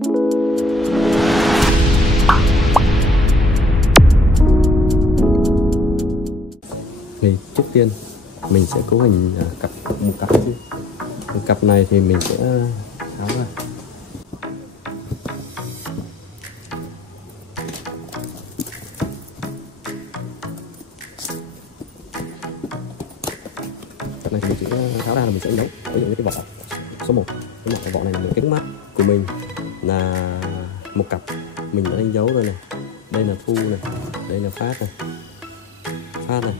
Thì trước tiên mình sẽ cấu hình một cặp chứ. Một cặp này thì mình sẽ tháo ra. Cặp này thì mình sẽ tháo ra là mình sẽ đánh dấu. Ví dụ như cái vỏ số 1, cái vỏ này là cái mắt của mình là một cặp, mình đã đánh dấu rồi này. Đây là thu này, đây là phát này,